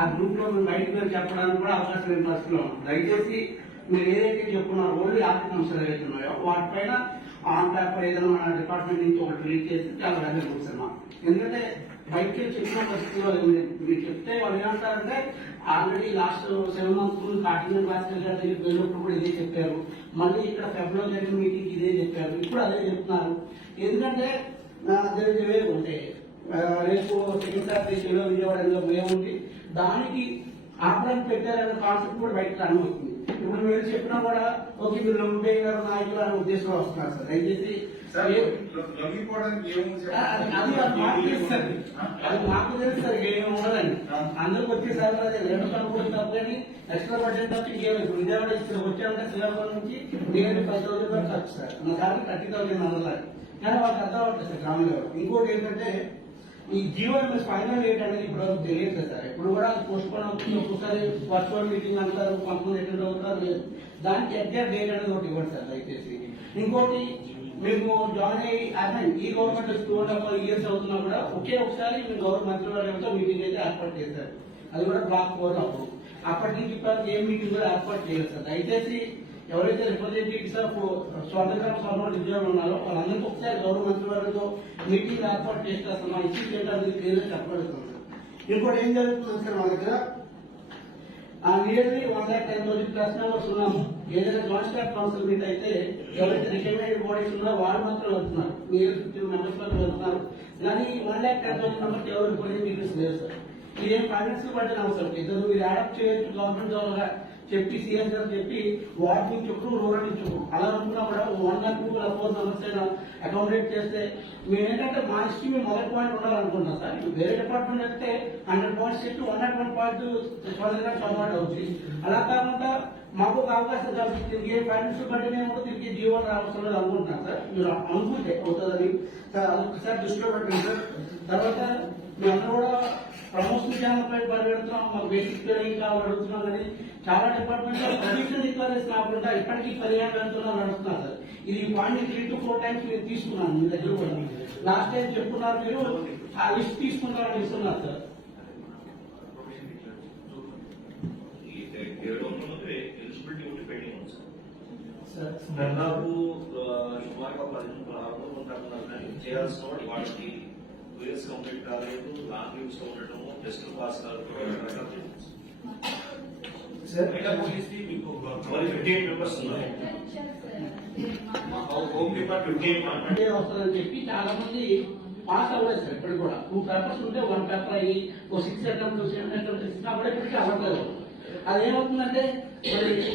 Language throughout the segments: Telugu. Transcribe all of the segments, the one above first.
ఆ గ్రూప్ లో మేము బయటకు వెళ్ళి చెప్పడానికి కూడా అవకాశం లేని పరిస్థితిలో ఉన్నాం. దయచేసి మీరు ఏదైతే చెప్పుకున్నారో ఓన్లీ ఆర్థిక అంశాలు ఏవైతే ఉన్నాయో వాటిపైన ఆన్ పేపర్ ఏదైనా మన డిపార్ట్మెంట్ నుంచి ఒకటి రిలీజ్ చేసి చాలా వ్యాల్యూ కూర్చున్నాం. ఎందుకంటే బయటకి చెప్పిన పరిస్థితి వాళ్ళు మీరు చెప్తే వాళ్ళు ఏమంటారంటే already last 7 months Kakinada Bhaskar గారి దగ్గరికి వెళ్ళినప్పుడు కూడా ఇదే చెప్పారు, మళ్ళీ ఇక్కడ ఫెబ్రవరి జరిగిన మీటింగ్ ఇదే చెప్పారు, ఇప్పుడు అదే చెప్తున్నారు. ఎందుకంటే నా దగ్గర ఉంటే రేపు సెకండ్ సార్లో విజయవాడలో ఏముంది దానికి ఆపడానికి పెట్టారనే కాన్సెప్ట్ కూడా బయటకు అనుమవుతుంది. ఇప్పుడు మీరు చెప్పినా కూడా ఓకే మీరు లొంబే గారు నాయకులు అనే ఉద్దేశంలో వస్తున్నారు సార్. దయచేసి అది మాకు తెలుసు సార్, ఏమి ఉండదండి. అందరికి వచ్చేసారి అదే 2 కనుకోవడం తప్ప కానీ ఎక్స్ట్రా బడ్జెట్ తప్ప ఇంకేమి విజయవాడ వచ్చారంటే శ్రీకాకుళం నుంచి నేరుగా 10,000 వరకు ఖర్చు సార్. నా సార్ 30,000 అన్నారు కానీ వాళ్ళకి అర్థం అవ్వట్లేదు సార్ గ్రామీణ. ఇంకోటి ఏంటంటే ఈ జీవోఎంఎస్ ఫైనల్ డేట్ అనేది ఇప్పుడు తెలియదు సార్. ఇప్పుడు కూడా పోస్ట్ పోన్ అవుతుంది, ఒక్కొక్కసారి వర్చువల్ మీటింగ్ అంటారు, కొంతమంది అటెండ్ అవుతారు, లేదు. దానికి ఎగ్జాక్ట్ డేట్ అనేది ఒకటి ఇవ్వండి సార్ దయచేసి. ఇంకోటి మేము జాయిన్ అయ్యి ఈ గవర్నమెంట్ 2.5 years అవుతున్నా కూడా ఒకే ఒకసారి మేము గవర్నమెంట్ మంత్రివర్గంతో మీటింగ్ అయితే ఏర్పాటు చేశారు. అది కూడా బ్లాక్ 4 అప్పుడు. అప్పటి నుంచి ఇప్పటికి ఏ మీటింగ్ కూడా ఏర్పాటు చేయలేదు సార్. దయచేసి ఎవరైతే రిప్రజెంటేటివ్స్ ఆఫ్ స్వాతంత్ర సమర ఉద్యోగులు ఉన్నారో వాళ్ళందరికీ ఒకసారి గౌరవ మంత్రివర్గంతో మీటింగ్ ఏర్పాటు చేస్తే మా ఇష్యూ చేయడానికి క్లియర్గా చెప్పబడుతుంది సార్. ఇంకోటి ఏం జరుగుతుంది సార్, మా దగ్గర నియర్లీ 1,10,000 ప్లస్ మెంబర్స్ ఉన్నాము. ఏదైనా జాయింట్ స్టాఫ్ కౌన్సిల్ మీట్ అయితే ఎవరైతే రికమెండెడ్ బాడీస్ ఉన్నారో వాళ్ళు మాత్రం వెళ్తున్నారు, నియర్ 15 members వరకు వెళ్తున్నారు. కానీ 1,10,000 members ఎవరు కొన్ని మీటింగ్స్ లేదు సార్. ఇదేం ఫైనాన్స్ బట్టి అవసరం ఇద్దరు మీరు యాడప్ చేయొచ్చు గవర్నమెంట్ ద్వారా చెప్పి సీఎం గారు చెప్పి వార్డ్ నుంచి ఒకరు రూరల్ నుంచి ఒకరు అలా అనుకున్నా కూడా 1,2,4 members అయినా అకామిడేట్ చేస్తే మేమేంటంటే మా ఇష్టం మేము మొదటి పాయింట్ ఉండాలనుకుంటున్నాం సార్. వేరే డిపార్ట్మెంట్ అయితే 100 points చెప్పి 101 పాయింట్ సమాట్ అవుతుంది. అలా కాకుండా మాకు ఒక అవకాశం కాబట్టి తిరిగి ఫైనాన్స్ బట్టి కూడా తిరిగి జీవన అవసరం లేదు అనుకుంటున్నాం సార్. మీరు అనుకుంటే అవుతుందని ఒకసారి దృష్టిలో పెట్టండి సార్. తర్వాత మేమందరూ కూడా ప్రమోషన్ ఛానల్ పై పరిగెడుతున్నాం, మాకు బేసిక్ ట్రైనింగ్ కావాలి అడుగుతున్నాం. కానీ చాలా డిపార్ట్మెంట్ లో ప్రొఫెషనల్ రిక్వైర్మెంట్స్ కాకుండా ఇప్పటికీ 15 గంటల్లో నడుస్తున్నారు సార్. ఇది పాయింట్ 3 to 4 times నేను తీసుకున్నాను మీ దగ్గర కూడా. లాస్ట్ టైం చెప్పుకున్నారు మీరు ఆ లిస్ట్ తీసుకుంటారని ఇస్తున్నారు సార్. దాదాపు సుమారుగా 15-16 ఉంటారు కానీ చేయాల్సిన వాడు వాడికి యూఎస్ కంప్లీట్ కాలేదు, లాంగ్ లీవ్స్ ఉండటము, టెస్ట్ పాస్ కాలేదు. 58 members ఉన్నారు. హోమ్ డిపార్ట్మెంట్ 28 వస్తుందని చెప్పి చాలా మంది పాస్ అవ్వలేదు సార్. ఇప్పుడు కూడా 2 పేపర్స్ ఉంటే 1 పేపర్ అయ్యి 6 attempts 7 attempts ఇచ్చినా కూడా ఇప్పటికీ అవ్వట్లేదు. అదేమవుతుందంటే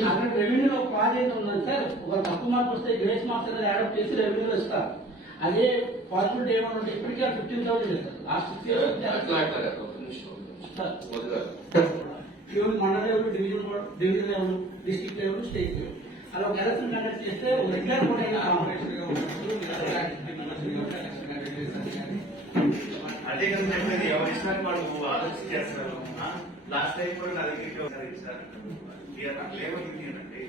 అక్కడ రెవెన్యూలో ప్రాజెక్ట్ ఉందని సార్, ఒక తక్కువ మార్క్స్ వస్తే గ్రేస్ మార్క్స్ అనేది యాడప్ చేసి రెవెన్యూలో ఇస్తారు. అదే పాసిబిలిటీ ఏమన్నా ఉంటే ఇప్పటికీ 15,000 ఇస్తారు. లాస్ట్ 6 years మండల level, division level, district level, state level అలా ఒక ఎలక్షన్ కండక్ట్ చేస్తే రెగ్యులర్ కూడా అదే కదా ఎవరు ఇచ్చినా వాళ్ళు ఆలోచన చేస్తారు. లాస్ట్ టైం కూడా నా దగ్గరికి ఇచ్చారు. లేవర్ యూనియన్ అంటే